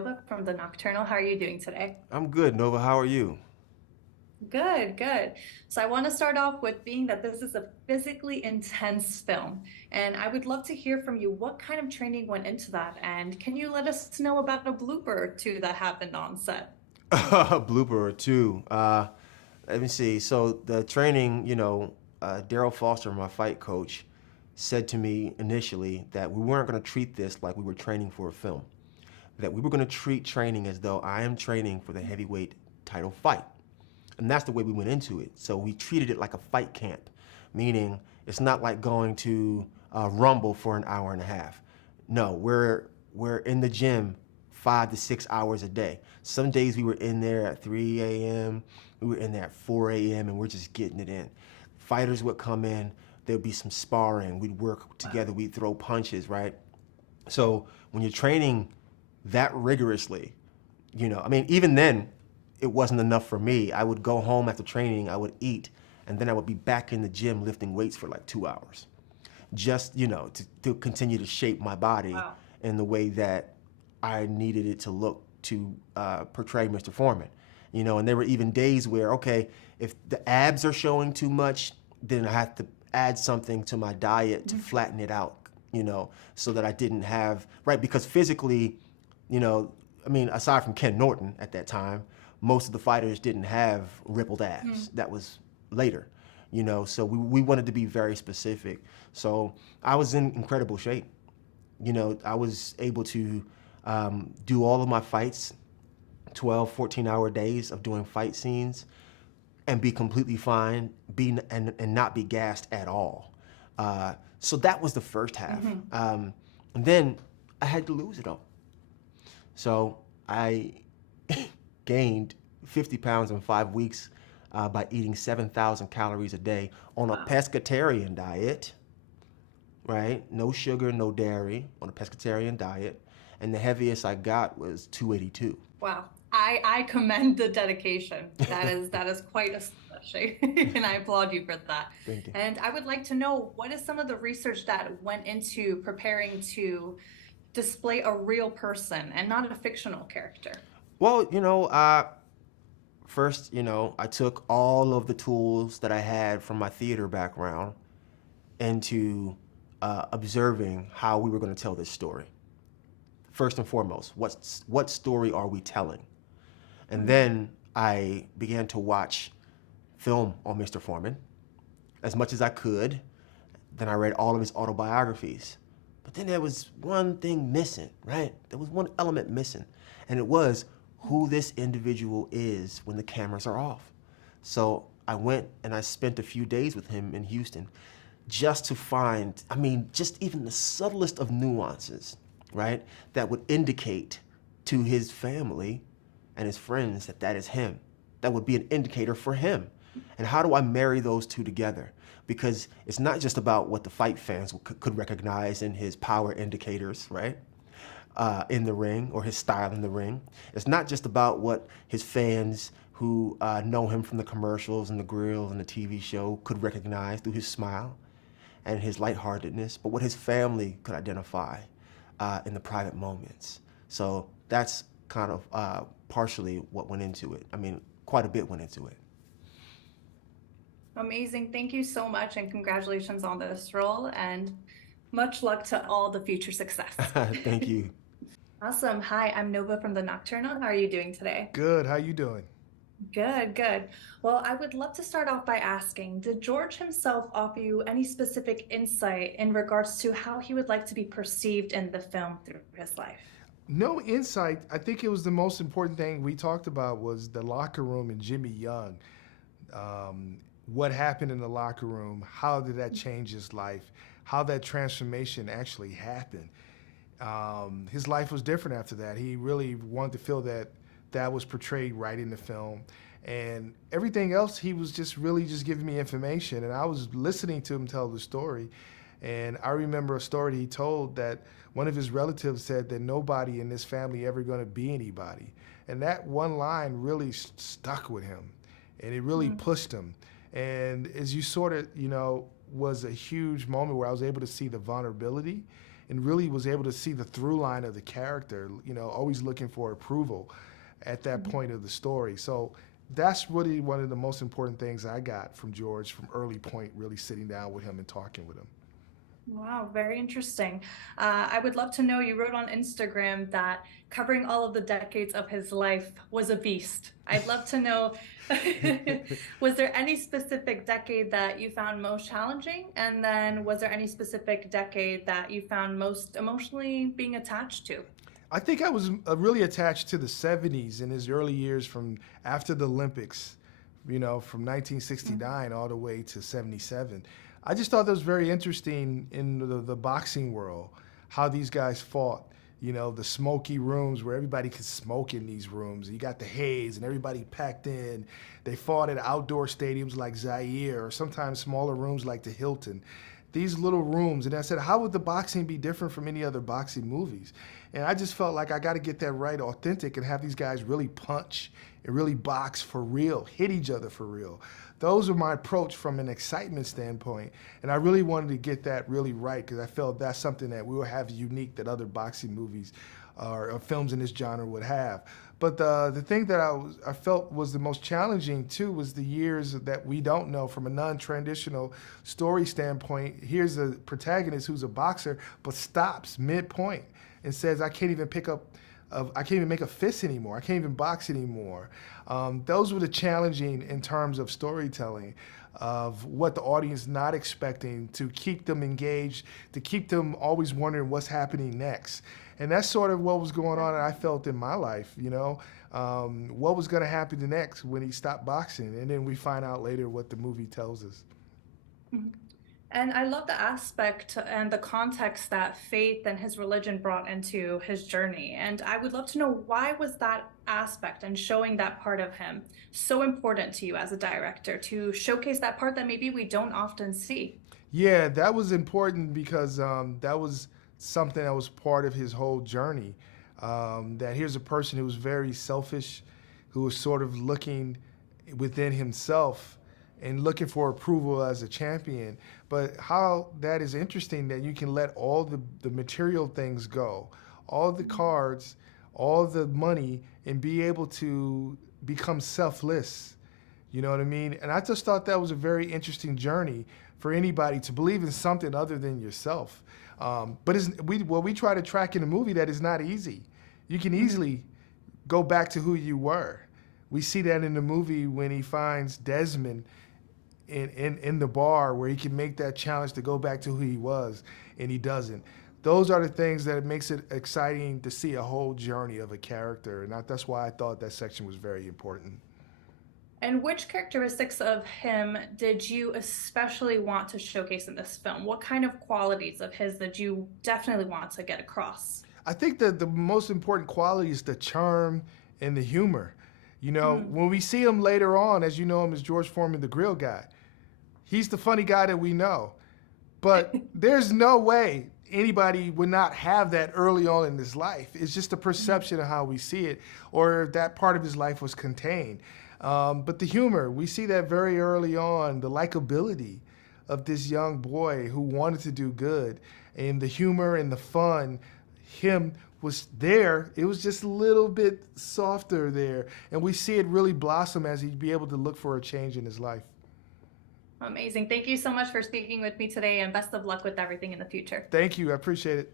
Nova from the Nocturnal. How are you doing today? I'm good, Nova. How are you? Good, good. So I want to start off with being that this is a physically intense film, and I would love to hear from you what kind of training went into that, and can you let us know about a blooper or two that happened on set? Blooper or two. Let me see. So the training, Daryl Foster, my fight coach, said to me initially that we weren't going to treat this like we were training for a film. That we were going to treat training as though I am training for the heavyweight title fight. And that's the way we went into it. So we treated it like a fight camp, meaning it's not like going to Rumble for an hour and a half. No, we're in the gym 5 to 6 hours a day. Some days we were in there at 3 a.m., we were in there at 4 a.m., and we're just getting it in. Fighters would come in, there'd be some sparring, we'd work together, we'd throw punches, right? So when you're training that rigorously, even then, it wasn't enough for me. I would go home after training, I would eat, and then I would be back in the gym lifting weights for like 2 hours. Just, to continue to shape my body Wow. in the way that I needed it to look to portray Mr. Foreman. And there were even days where, okay, if the abs are showing too much, then I have to add something to my diet to flatten it out, so that I didn't have, right, because physically, aside from Ken Norton at that time, most of the fighters didn't have rippled abs. That was later, so we wanted to be very specific. So I was in incredible shape. I was able to do all of my fights, 12, 14-hour days of doing fight scenes and be completely fine, and not be gassed at all. So that was the first half. And then I had to lose it all. So I gained 50 pounds in 5 weeks by eating 7,000 calories a day on a Wow. pescatarian diet, right? No sugar, no dairy, on a pescatarian diet. And the heaviest I got was 282. Wow. I commend the dedication. That is quite astonishing. And I applaud you for that. Thank you. And I would like to know what is some of the research that went into preparing to display a real person and not a fictional character? Well, first, I took all of the tools that I had from my theater background into observing how we were going to tell this story. First and foremost, what story are we telling? And then I began to watch film on Mr. Foreman as much as I could. Then I read all of his autobiographies. But then there was one thing missing, right? There was one element missing, and it was who this individual is when the cameras are off. So I went and I spent a few days with him in Houston just to find, just even the subtlest of nuances, right, that would indicate to his family and his friends that that is him. That would be an indicator for him. And how do I marry those two together? Because it's not just about what the fight fans could recognize in his power indicators, right, in the ring, or his style in the ring. It's not just about what his fans who know him from the commercials and the grills and the TV show could recognize through his smile and his lightheartedness, but what his family could identify in the private moments. So that's kind of partially what went into it. Quite a bit went into it. Amazing. Thank you so much, and congratulations on this role, and much luck to all the future success. Thank you. Awesome. Hi, I'm Nova from the Nocturnal. How are you doing today? Good. How you doing? Good, good. Well, I would love to start off by asking, did George himself offer you any specific insight in regards to how he would like to be perceived in the film through his life? No insight. I think it was the most important thing we talked about was the locker room and Jimmy Young. What happened in the locker room? How did that change his life? How that transformation actually happened? His life was different after that. He really wanted to feel that that was portrayed right in the film. And everything else, he was just really just giving me information. And I was listening to him tell the story. And I remember a story he told that one of his relatives said that nobody in this family ever going to be anybody. And that one line really stuck with him. And it really pushed him. And as you sort of, was a huge moment where I was able to see the vulnerability and really was able to see the through line of the character, always looking for approval at that point of the story. So that's really one of the most important things I got from George from early point, really sitting down with him and talking with him. Wow, very interesting. I would love to know, you wrote on Instagram that covering all of the decades of his life was a beast. I'd love to know, was there any specific decade that you found most challenging? And then was there any specific decade that you found most emotionally being attached to? I think I was really attached to the 70s in his early years from after the Olympics, from 1969 all the way to 77. I just thought that was very interesting in the boxing world, how these guys fought, the smoky rooms where everybody could smoke in these rooms. You got the haze and everybody packed in. They fought at outdoor stadiums like Zaire or sometimes smaller rooms like the Hilton. These little rooms. And I said, how would the boxing be different from any other boxing movies? And I just felt like I got to get that right, authentic, and have these guys really punch and really box for real, hit each other for real. Those were my approach from an excitement standpoint. And I really wanted to get that really right because I felt that's something that we will have unique that other boxing movies or films in this genre would have. But the thing that I felt was the most challenging too was the years that we don't know from a non-traditional story standpoint. Here's a protagonist who's a boxer but stops mid-point and says, I can't even make a fist anymore. I can't even box anymore. Those were the challenging in terms of storytelling, of what the audience not expecting, to keep them engaged, to keep them always wondering what's happening next. And that's sort of what was going on, and I felt in my life, what was going to happen next when he stopped boxing. And then we find out later what the movie tells us. Mm-hmm. And I love the aspect and the context that faith and his religion brought into his journey. And I would love to know, why was that aspect and showing that part of him so important to you as a director, to showcase that part that maybe we don't often see? Yeah, that was important because that was something that was part of his whole journey. That here's a person who was very selfish, who was sort of looking within himself and looking for approval as a champion. But how that is interesting that you can let all the material things go, all the cards, all the money, and be able to become selfless. You know what I mean? And I just thought that was a very interesting journey for anybody to believe in something other than yourself. But we try to track in a movie that is not easy. You can easily go back to who you were. We see that in the movie when he finds Desmond in the bar, where he can make that challenge to go back to who he was, and he doesn't. Those are the things that makes it exciting to see a whole journey of a character, and that's why I thought that section was very important. And which characteristics of him did you especially want to showcase in this film? What kind of qualities of his did you definitely want to get across? I think that the most important quality is the charm and the humor. When we see him later on, as you know him as George Foreman, the grill guy, he's the funny guy that we know. But there's no way anybody would not have that early on in his life. It's just a perception of how we see it, or that part of his life was contained. But the humor, we see that very early on, the likability of this young boy who wanted to do good, and the humor and the fun, him was there. It was just a little bit softer there. And we see it really blossom as he'd be able to look for a change in his life. Amazing. Thank you so much for speaking with me today, and best of luck with everything in the future. Thank you. I appreciate it.